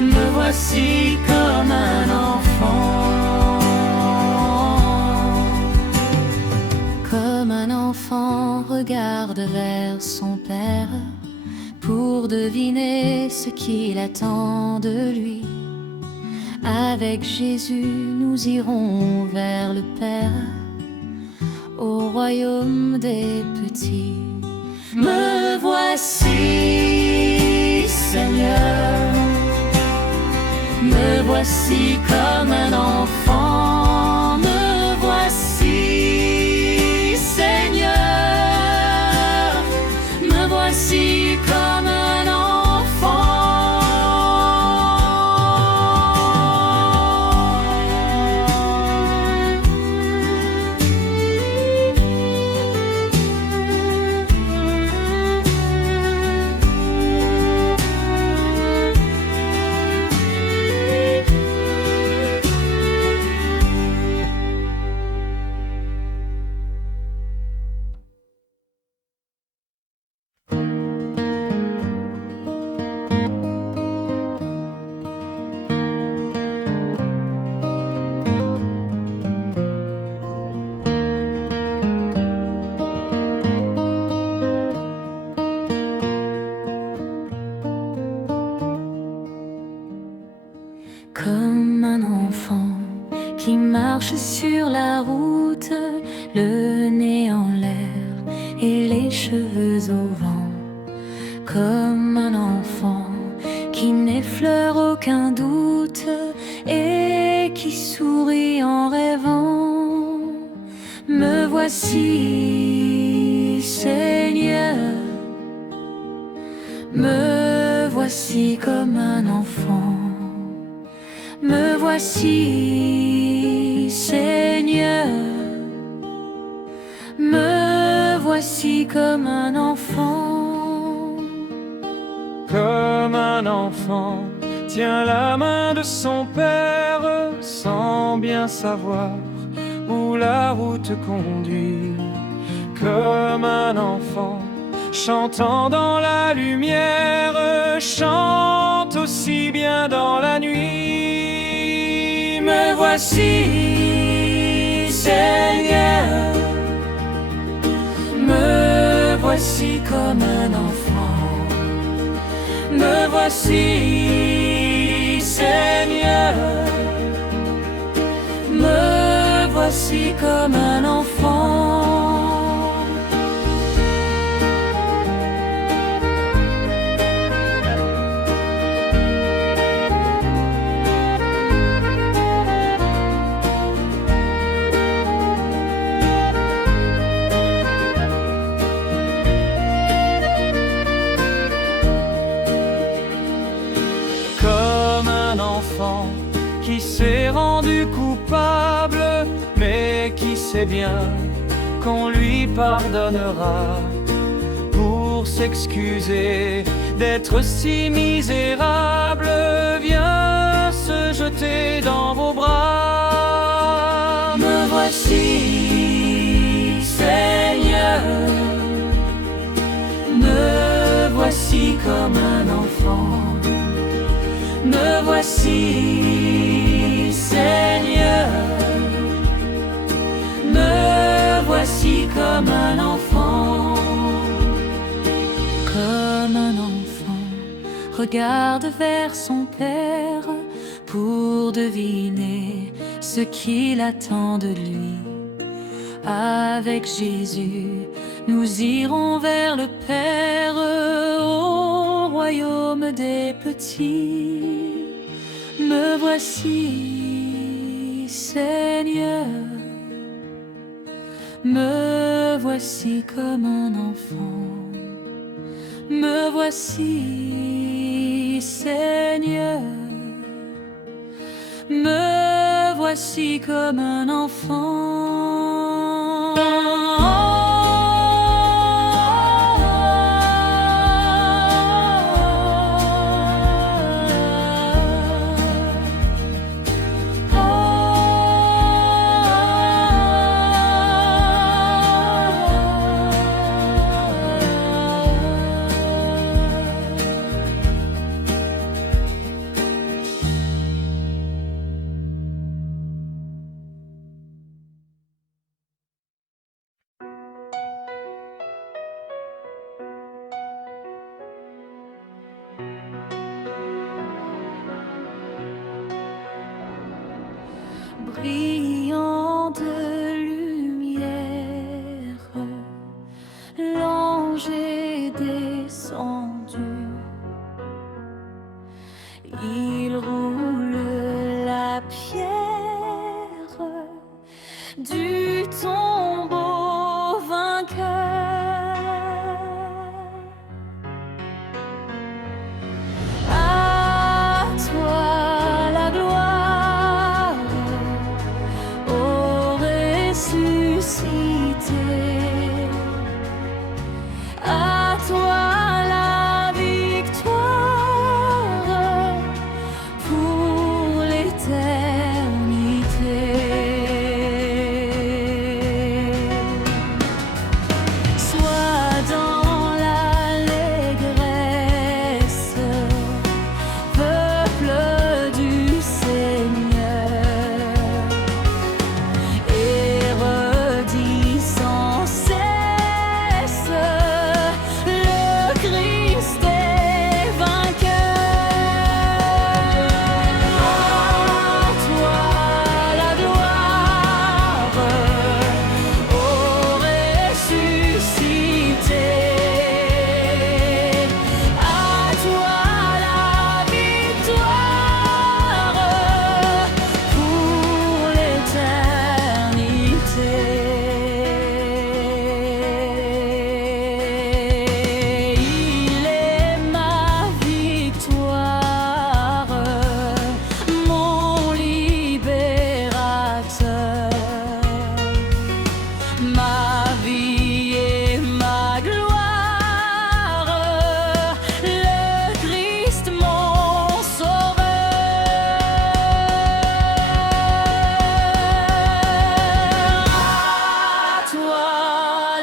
me voici comme comme un enfant. Comme un enfant regarde vers son père pour deviner ce qu'il attend de lui. Avec Jésus, nous irons vers le Père, au royaume des petits. Me voici, Seigneur, me voici comme un enfant. Me voici, Seigneur, me voici comme un enfant. Comme un enfant qui marche sur la route, le nez en l'air et les cheveux au vent. Comme un enfant qui n'effleure aucun doute et qui sourit en rêvant. Me voici, Seigneur, me voici comme un enfant. Me voici, Seigneur, me voici comme un enfant. Comme un enfant tient la main de son père sans bien savoir où la route conduit. Comme un enfant chantant dans la lumière, chante aussi bien dans la nuit. Me voici, Seigneur, me voici comme un enfant. Me voici, Seigneur, me voici comme un enfant. Qui s'est rendu coupable, mais qui sait bien qu'on lui pardonnera. Pour s'excuser d'être si misérable, viens se jeter dans vos bras. Me voici, Seigneur, me voici comme un enfant. Me voici, Seigneur, me voici comme un enfant. Comme un enfant regarde vers son Père pour deviner ce qu'il attend de lui. Avec Jésus, nous irons vers le Père, au royaume des petits. Me voici, Seigneur, me voici comme un enfant. Me voici, Seigneur, me voici comme un enfant. brillant de lumière, l'ange est descendu. Il roule la pierre du tombeau vainqueur. À toi la gloire, ô ressuscité. À toi la victoire pour l'éternité. Sois dans l'allégresse, peuple du Seigneur, et redis sans cesse, le Christ est vainqueur. À toi la gloire, ô ressuscité. À toi la victoire pour l'éternité. Il est ma victoire, mon libérateur, ma vie et ma gloire, le Christ mon sauveur. À toi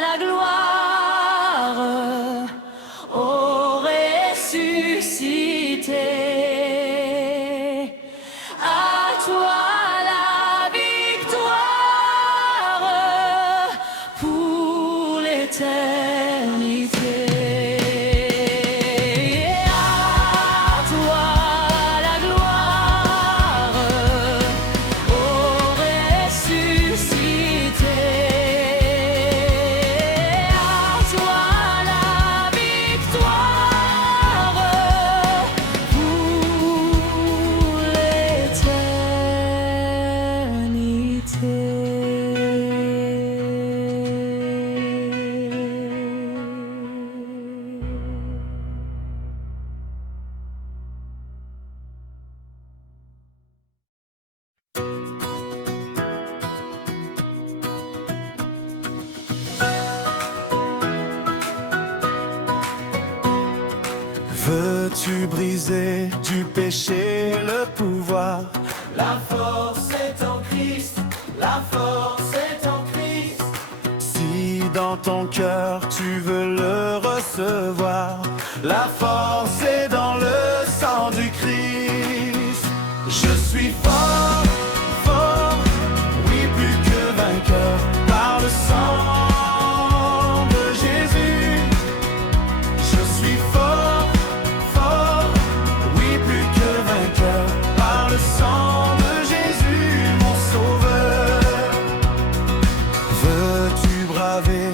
la gloire, ô ressuscité. À toi la victoire pour l'éternité. À toi la gloire, ô ressuscité. À toi la victoire pour l'éternité. Veux-tu briser du péché le pouvoir? La force est en Christ, la force est en Christ. Si dans ton cœur tu veux le recevoir, la force est dans le sang du Christ. Je suis fort, fort, oui plus que vainqueur, par le sang de Jésus. Je suis fort, fort, oui plus que vainqueur, par le sang de Jésus, mon sauveur. Veux-tu braver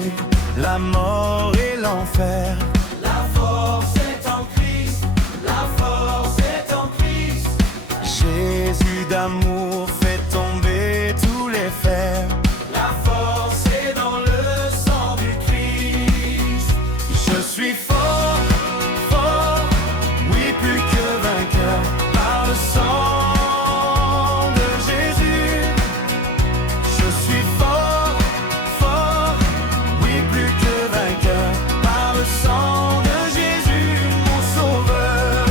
la mort et l'enfer? La force est en Christ, la force est en Christ. Jésus d'amour fait tomber tous les fers. La force est dans le sang du Christ. Je suis fort, fort, oui plus que vainqueur, par le sang de Jésus. Je suis fort, fort, oui plus que vainqueur, par le sang de Jésus, mon sauveur.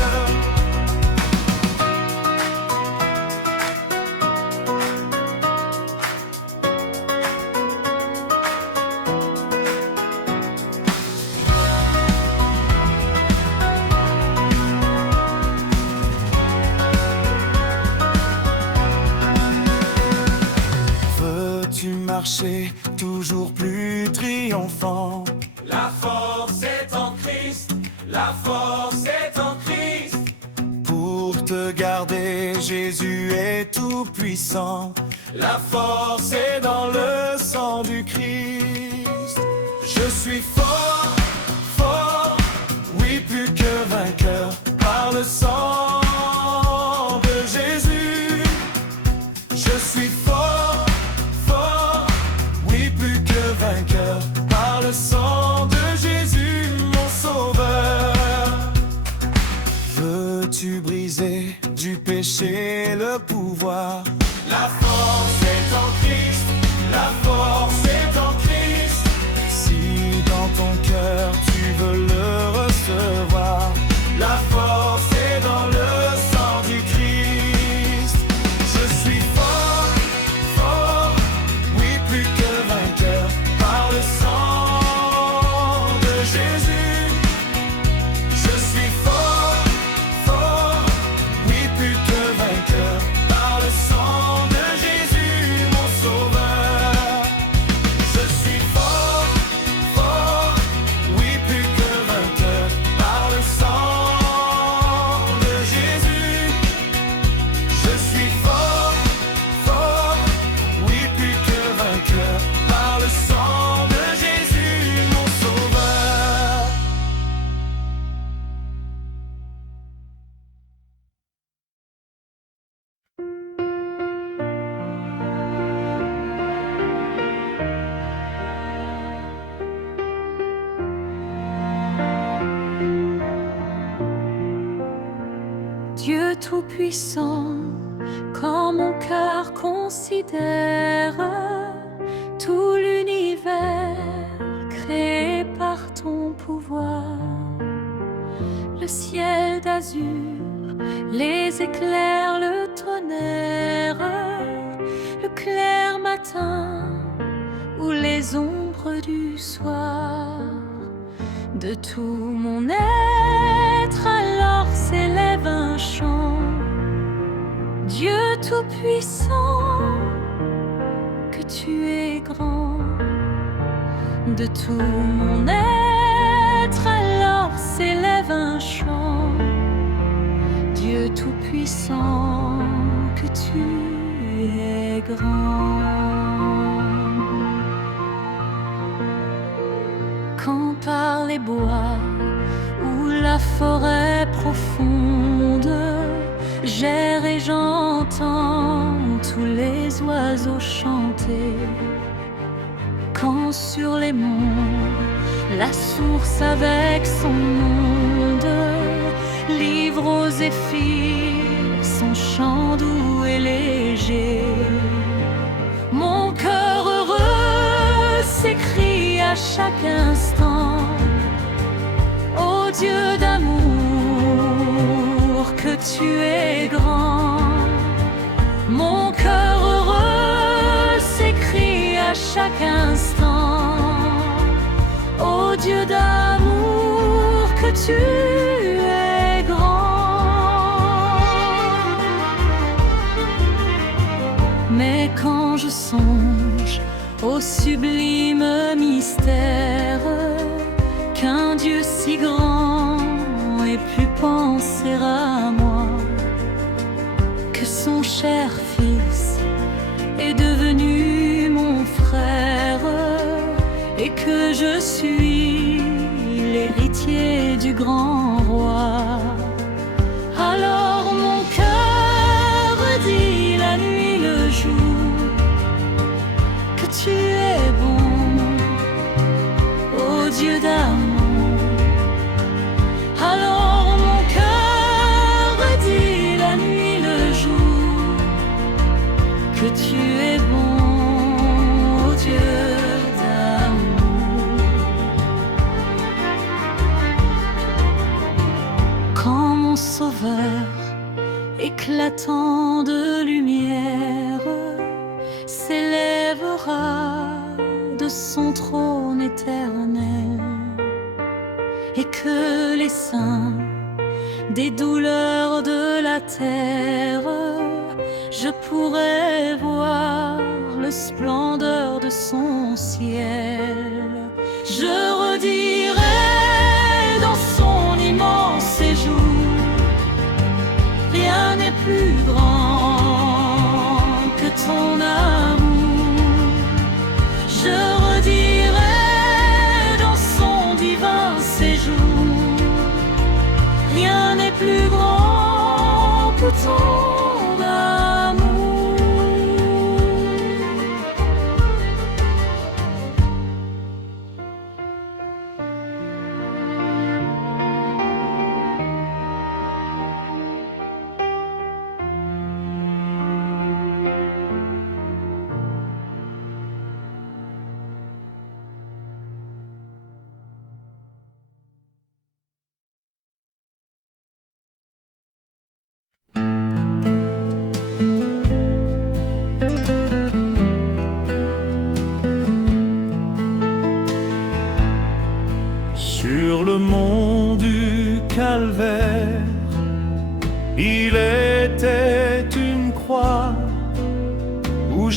Veux-tu marcher toujours plus triomphant? La force est en Christ, la force est en Christ. Pour te garder et Jésus est tout puissant. La force est dans le sang du Christ. Je suis fort, fort, oui plus que vainqueur par le sang de Jésus. Je suis fort, fort, oui plus que vainqueur par le sang de Jésus, mon sauveur. Veux-tu briser du péché le pouvoir? La force est en Christ, la force est en Christ. Si dans ton cœur tu veux le recevoir, la force est dans le sang du Christ. Je suis fort, fort, oui plus que vainqueur par le sang de Jésus. Je suis fort, fort, oui plus que vainqueur par le sang de Jésus, mon sauveur. Je suis fort, fort, oui plus que vainqueur par le sang de Jésus. Je suis fort, fort, oui plus que vainqueur par le sang de Jésus, mon sauveur. Dieu Tout-Puissant, quand mon cœur considère tout l'univers créé par ton pouvoir, le ciel d'azur, les éclairs, le tonnerre, le clair matin ou les ombres du soir, de tout mon être alors s'élève un chant. Dieu Tout-Puissant, que tu es grand. De tout mon être alors s'élève un chant. Dieu Tout-Puissant, que tu es grand. Quand par les bois ou la forêt profonde, j'erre et j'entends tous les oiseaux chanter. Quand sur les monts, la source avec son onde livre aux zéphyrs son chant doux et léger. Mon cœur heureux s'écrie à chaque instant: ô Dieu d'amour, que tu es grand. Mon cœur heureux s'écrie à chaque instant: ô Dieu d'amour, que tu es grand. Mais quand je songe au sublime mystère qu'un Dieu si grand ait pu penser à moi, que son cher Fils est devenu mon frère et que je suis l'héritier du grand roi, alors mon cœur dit la nuit le jour que tu es bon, ô Dieu d'amour. Alors mon cœur dit la nuit le jour que tu es bon, ô Dieu d'amour. Quand mon Sauveur, éclatant de lumière, s'élèvera de son trône éternel, et que les saints des douleurs de la terre, je pourrai voir le splendeur de son ciel. Je redirai dans son immense séjour, rien n'est plus grand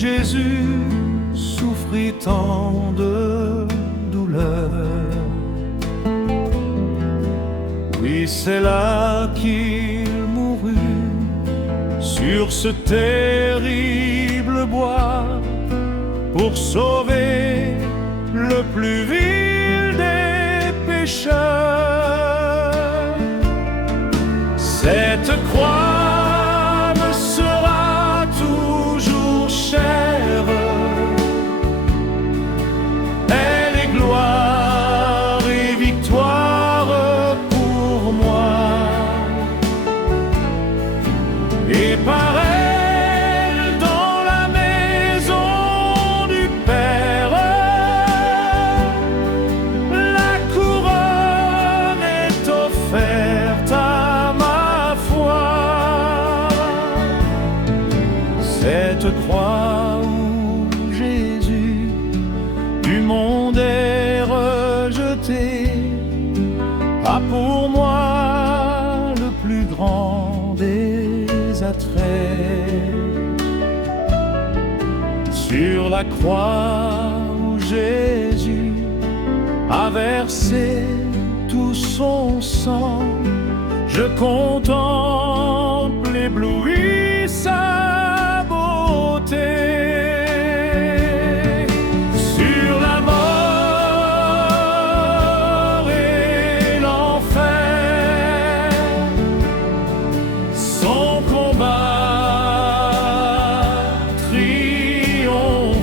Jésus souffrit tant de douleur. Oui, c'est là qu'il mourut, sur ce terrible bois, pour sauver le plus vil des pécheurs. Cette croix me sera toujours chère, elle est gloire et victoire pour moi, et par elle dans la maison du Père, la couronne est offerte à ma foi. Cette croix où Jésus du monde est rejeté a pour moi le plus grand des attraits. Sur la croix où Jésus a versé tout son sang, je contemple ébloui sa beauté. Sur la mort et l'enfer, son combat triomphant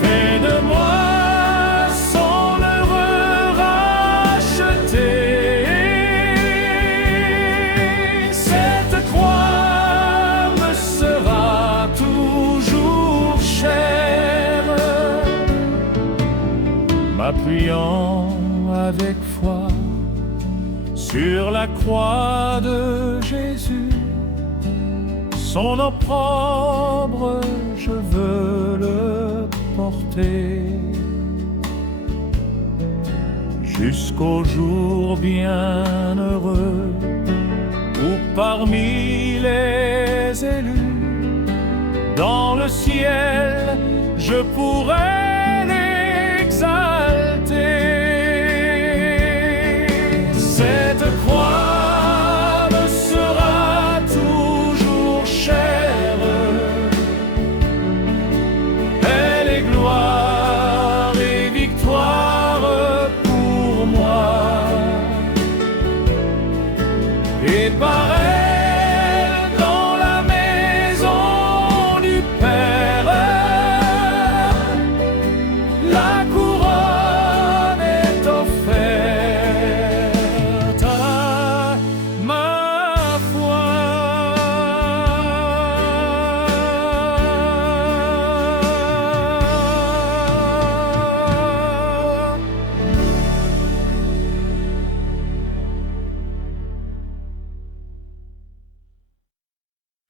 fait de moi son heureux racheté. Cette croix me sera toujours chère, m'appuyant avec foi sur la croix de Jésus. Son opprobre, je veux le porter jusqu'au jour bienheureux où parmi les élus dans le ciel je pourrai l'exalter. Cette croix me sera toujours chère, elle est gloire et victoire pour moi, et par elle